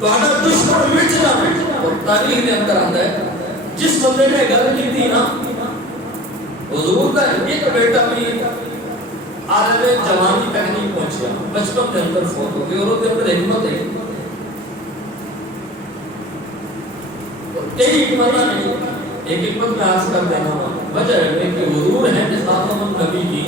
تہاڈا دشمن مٹ جاوے۔ اور تاریخ دے اندر آندا ہے جس بندے نے گل کیتی نا حضور دا ایک بیٹا بھی عالم جوانی تک نہیں پہنچیا، بچپن کے اندر فوت ہو گیا، اور وہ اندر حکمت ہے کئی حکمت نہیں۔ ایک حکمت میں عرض کر دینا وجہ ہے کہ حضور ہیں خاتم النبی کی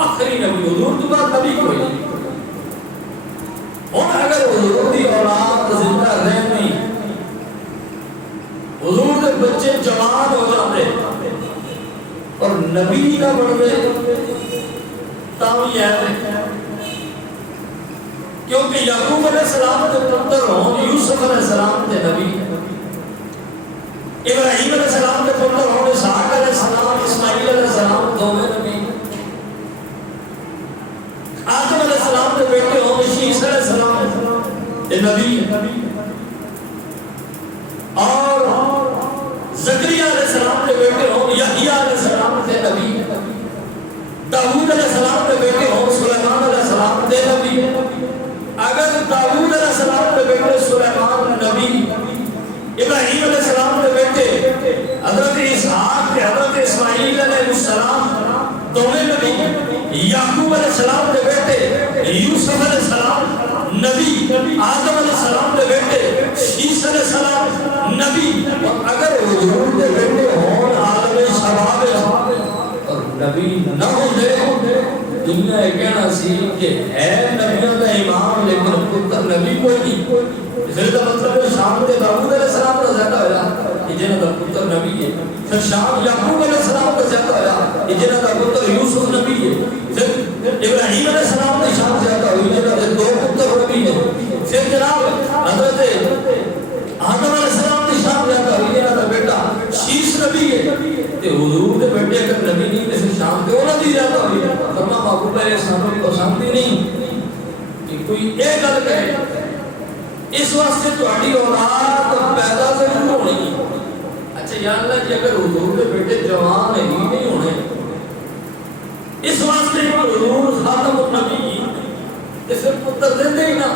آخری نبی، حضور تو بعد نبی کوئی نہیں۔ اور اگر حضور کی اولاد زندہ رہنی، حضور کے بچے جوان ہو جاتے اور نبی نہ بڑھتے تاوی ہے، کیونکہ یعقوب علیہ السلام کے پتر ہوں، یوسف علیہ السلام کے نبی، ابراہیم علیہ السلام کے پتر ہوں، اسحاق علیہ السلام، اسماعیل علیہ السلام، دونوں نبی، آدم علیہ السلام کے بیٹے ہوں، عیسیٰ علیہ السلام یہ نبی، اور زکریا علیہ السلام کے بیٹے ہوں، یحییٰ علیہ السلام کے نبی، داؤد علیہ السلام کے بیٹے ہوں، سلیمان علیہ السلام کے نبی۔ اگر داؤد علیہ السلام کے بیٹے سلیمان نبی، ابراہیم علیہ السلام کے بیٹے حضرت اسحاق کے حضرت اسماعیل علیہ السلام دونوں نبی، یعقوب علیہ السلام کے بیٹے یوسف علیہ السلام نبی، آدم علیہ السلام کے بیٹے عیسیٰ علیہ السلام نبی، اور اگر حضور کے بیٹے ہون عالم شباب اور نبی نہ ہوتے دنیا یہ کہنا سی کہ ہے نبیوں کا امام لیکن پتر نبی کوئی نہیں۔ اس کا مطلب ہے شام کے داؤد علیہ السلام کا زیادہ ہوا کہ جنہاں کا پتر نبی ہے، پھر شام یعقوب علیہ السلام کا زیادہ ہوا کہ جنہاں کا پتر یوسف نبی ہے، پھر ابراہیم علیہ السلام کی شام زیادہ ہوئی جنہاں کے دو پتر نبی ہے، پھر جناب حضرت آدم علیہ السلام کی شام زیادہ ہوئی جنہاں کا بیٹا شیش نبی ہے، کہ حضور کے بیٹے اگر نبی نہیں تو پھر شام کے انہوں نے زیادہ ہوئی۔ فرما محبوب علیہ السلام کو پسند ہی نہیں کہ کوئی ایک گل کہے، اس واسطے تہاڈی اولاد پیدا ضرور ہونی۔ اچھا یا اللہ جی اگر حضور کے بیٹے جوان ہی نہیں ہونے، اس واسطے حضور خاتم النبی تو پھر پتر دیندے ہی نہ،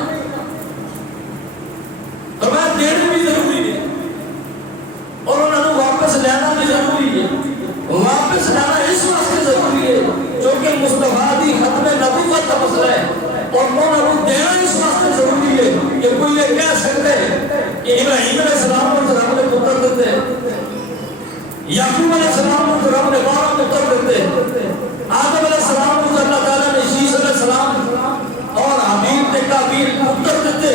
فرمایا دینا بھی ضروری ہے اور انہوں نے واپس لینا بھی ضروری ہے۔ واپس لینا اس واسطے ضروری ہے چونکہ مصطفیٰ دی ختم نبوت کا مسئلہ ہے، اور انہوں نے دینا اس واسطے ضروری ہے کہ کوئی یہ کہہ سکتے کہ ابراہیم علیہ السلام کو رب نے پتر دیتے، یعقوب علیہ السلام کو رب نے 12 پتر دیتے، آدم علیہ السلام کو اللہ تعالیٰ نے شیش علیہ السلام اور حبیب نے قابیل پتر دیتے،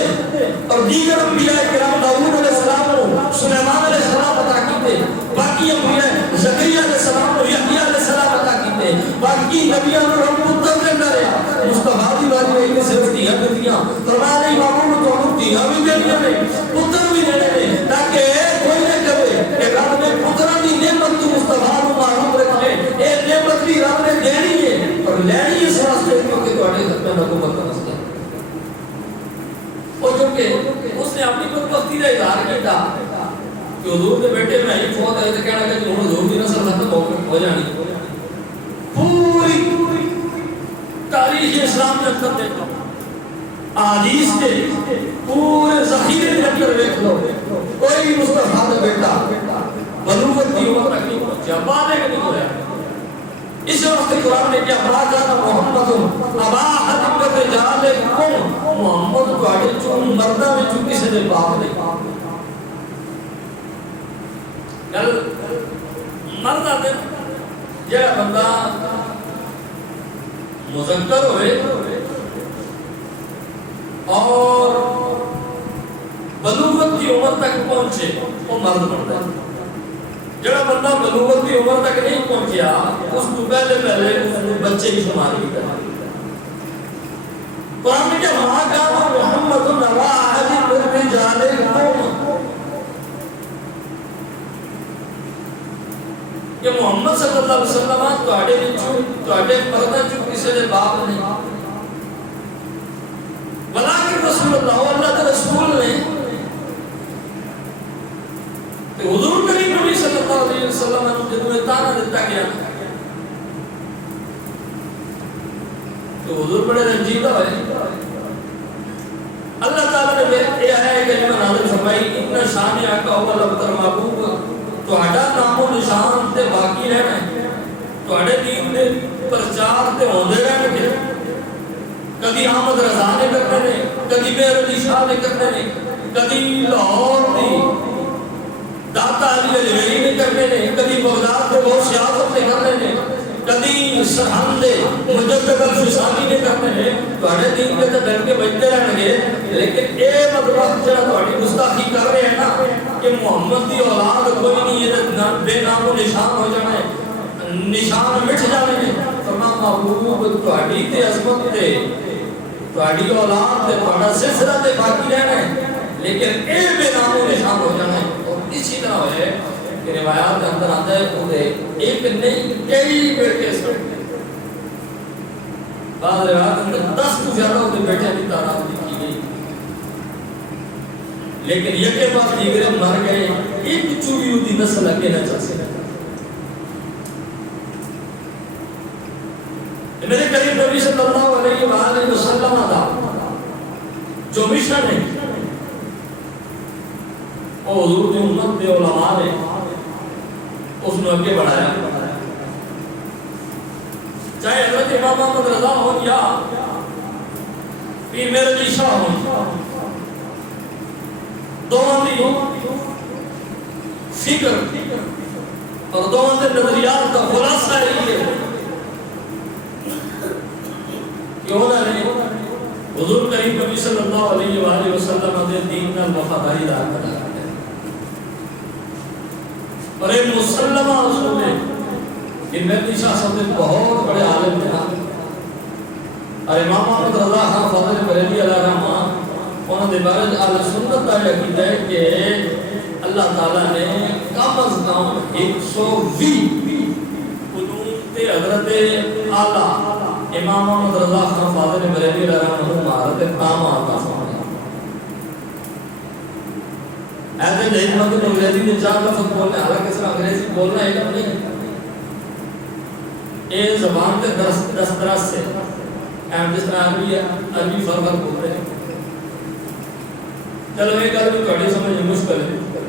اور دیگر انبیاء کرام داؤد علیہ السلام کو سلیمان علیہ السلام عطا کیتے، باقی انبیاء زکریا علیہ السلام کو یحییٰ علیہ السلام عطا کیتے، باقی نبیوں کو رب پتر دینا رہا۔ مصطفیٰ دی باری میں صرف دیاں دیاں فرمایا نہیں بابو تو ہم دیاں بھی دینا نے پتر بھی دینے نے، تاکہ کوئی نہ کہے کہ رب نے پتروں کی نعمت تو مصطفیٰ کو معلوم رکھے، اے نعمت بھی رب نے دینی ہے اور لینی اس واسطے کیونکہ تہاڈے ختم نبوت کا مسئلہ ہے۔ اور چونکہ اس نے اپنی بدبختی کا اظہار کیا کہ حضور کے بیٹے میں ہی فوت ہے تو کہنا کہ ہن حضور کی نسل ختم ہو جانی۔ پوری تاریخ اسلام میں اندر دیکھو، احادیث کے پورے ذخیرے کے اندر دیکھ لو، کوئی مصطفیٰ کا بیٹا بلوغت کی عمر تک نہیں پہنچا، بالغ نہیں ہوا۔ اس وقت قرآن نے کیا بڑا جانا محمد ابا حد رجال قوم، محمد تہاڈے چوں مرداں وچوں کسے دے باپ نہیں۔ گل مرد آتے جہاں بندہ مذکر ہوئے اور بلوغت کی عمر تک پہنچے وہ مرد بنتا ہے۔ جہاں بندہ بلوغت کی عمر تک نہیں پہنچیا اس کو پہلے اس کو بچے کی شمار کی کرنا۔ قرآن میں کیا وہاں کہا محمد نوا احد الرجال قوم، کہ محمد صلی اللہ علیہ وسلم تہاڈے مرداں چوں کسے دے باپ نہیں، بلکہ رسول اللہ کے رسول نے حضور کریم نبی صلی اللہ علیہ وسلم نے جب تانا دیتا گیا تو حضور بڑے رنجیدہ ہوئے، اللہ تعالیٰ نے پھر یہ ہے کہ میں نازل فرمائی ان شان آقا هو الابتر محبوب تہاڈا نام و نشان تے باقی رہنا ہے تہاڈے دین دے پرچار تے ہوندے رہن گے کدی احمد رضا نے کرنے نے کدی مہر علی شاہ نے کرنے نے کدی لاہور دی داتا علی الویری نے کرنے نے کدی بغداد کے بہت سیاست نے کرنے نے کدی سرحد دے مجدد الفسانی نے کرنے نے تہاڈے دین کے تے ڈر کے بچتے رہن گے لیکن اے مطلب جڑا تہاڈی گستاخی کر رہے ہیں نا کہ محمد دی اولاد کوئی نہیں ہے بے نام و نشان ہو جانا ہے نشان مٹ جانے نے فرما محبوب تہاڈی تے عظمت تے تہاڈی اولاد تے تہاڈا سلسلہ تے باقی رہنا ہے لیکن اے بے نام و نشان ہو جانا ہے اور اسی طرح ہے کہ روایات کے اندر آتا ہے وہ ایک نہیں کئی بیٹے سن بعض روایات کے اندر 10 سے زیادہ ہوتے بیٹے کی تعداد لکھی گئی لیکن یکے بعد دیگرے مر گئے ایک چوری ہوتی نسل اگے نہ چل سکے میرے کریم نبی صلی اللہ علیہ وآلہ وسلم دا جو مشن ہے وہ حضور کی امت دے علماء نے اس نے اگے بڑھایا چاہے حضرت امام محمد رضا ہوں یا پیر مہر علی شاہ ہوں دونوں دی فکر اور دونوں دے نظریات کا خلاصہ ہے کہ انہوں نے حضور کریم نبی صلی اللہ علیہ وآلہ وسلم دے دین کا وفاداری ادا کرنا اور ایک مسلمہ رسول ہے کہ مہدی شاہ صاحب بہت بڑے عالم تھے اور امام محمد رضا خان فاضل بریلوی علیہ رحمہ انہوں نے بارے اہل سنت کا عقیدہ ہے کہ اللہ تعالیٰ نے کم از کم 120 علوم تے حضرت اعلیٰ امام محمد رضا خان فاضل بریلوی علیہ رحمہ مہارت کام آتا فرمایا ایسے نہیں مطلب انگریزی نے 4 لفظ بولنے حالانکہ صرف انگریزی بولنا علم نہیں یہ زبان کے دسترس سے اہم جس طرح عربی فرور بول رہے ہیں چلو ایک عربی تھوڑی سمجھ مشکل ہے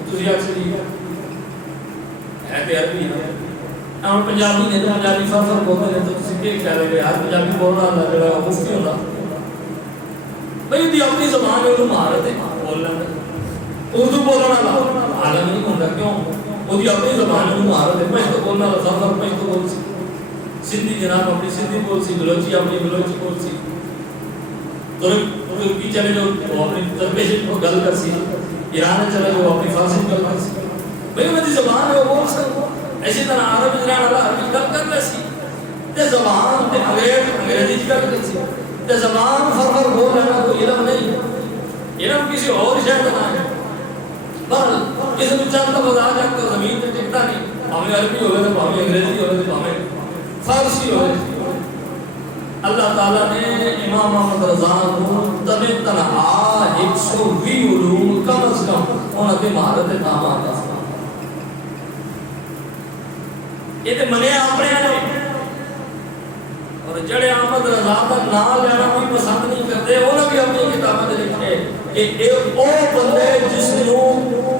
تسی اکثری ہے کہ عربی ہے ہم پنجابی نے پنجابی فرور بولتے ہیں تو تسی کیا کہہ رہے ہیں پنجابی بولنا اللہ جڑا مفتی ہونا بھئی دی اپنی زبان میں انہوں مہارت ہے بولنا اردو بولنا عالم نہیں ہوتا کیوں وہ دی اپنی زبان میں مہارت ہے پشتو بولنا فرور پشتو بول سی سندھی جناب اپنی سندھی بول سی بلوچی اپنی بلوچی بول سی ترکی چلے جو وہ اپنی ترکیش کو گل کر سی ایران چلے جو اپنی فارسی گل کر سی بھئی وہ دی زبان ہے وہ بول سکتا ایسی طرح عرب جنان اللہ عربی گل کر لے سی تے زبان تے انگریزی گل کر سی تے زبان فرور بول لینا کوئی علم نہیں علم کسی اور شہر نہ ہے بہرحال اس میں چند لفظ آ جائے تو زمین تے ٹکتا نہیں ہمیں عربی ہوئے تو ہمیں انگریزی ہوئے تو ہمیں فارسی ہوئے اللہ تعالیٰ نے امام محمد رضا کو تنہ تنہا 120 علوم کم از کم انہوں نے مہارت کام آتا یہ تے منے اپنے نے اور جڑے احمد رضا کا نام لینا کوئی پسند نہیں کرتے انہوں بھی اپنی کتابیں لکھے کہ ایک او بندے جس نے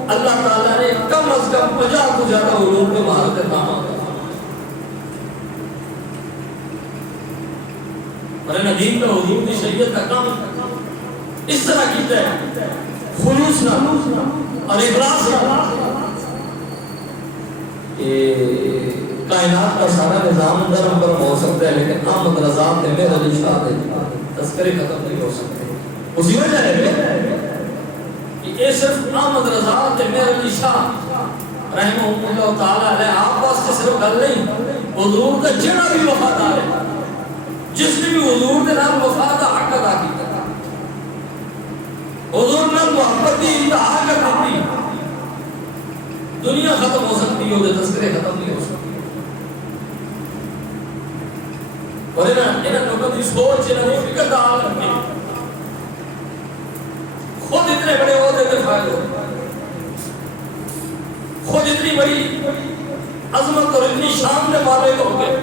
اللہ تعالیٰ نے کم از کم 50 کو زیادہ علوم کے مہارت کام آتا اور دین کا حضور کی شریعت کا کام اس طرح کیتا ہے خلوص نہ اور اخلاص نہ کائنات کا سارا نظام درم برم ہو سکتا ہے لیکن احمد رضا نے مہر علی شاہ دے تذکرے ختم نہیں ہو سکتے اسی وجہ ہے کہ یہ صرف احمد رضا نے مہر علی شاہ رحمہ اللہ تعالی علیہ آپ واسطے صرف گل نہیں حضور کا جڑا بھی وفادار ہے جس نے بھی حضور کے نام وفا کا حق ادا کیا حضور نے محبت دی انتہا کر دیتی دنیا ختم ہو سکتی ہے تذکرے ختم نہیں ہو سکتی اور انہاں لوگوں کی سوچ انہاں کی فکر دال رکھے خود اتنے بڑے عہدے پہ فائل ہو خود اتنی بڑی عظمت اور اتنی شان کے مالک ہو گئے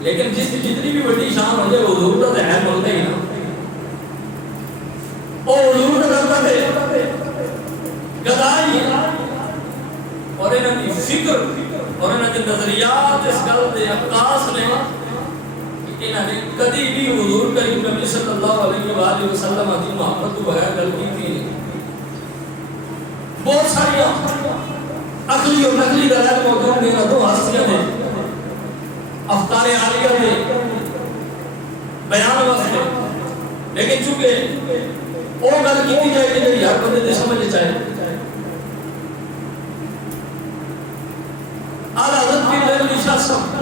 لیکن جس کی جتنی بھی بڑی شان ہو جائے وہ حضور کا ذہن بولتے ہی نا گدائی اور انہوں کی فکر اور انہوں کے نظریات اس گل دے عکاس نے کہ انہوں نے کدی بھی حضور کریم نبی صلی اللہ علیہ وآلہ وسلم کی محبت کو بغیر گل کی تھی. بہت ساری عقلی اور نقلی دلائل موجود نے دو ہستیاں نے افکار عالیہ نے بیان واسطے، لیکن چونکہ وہ گل کی جائے کہ جی ہر بندے نے سمجھ چاہے اعلیٰ حضرت پیر علی شاہ صاحب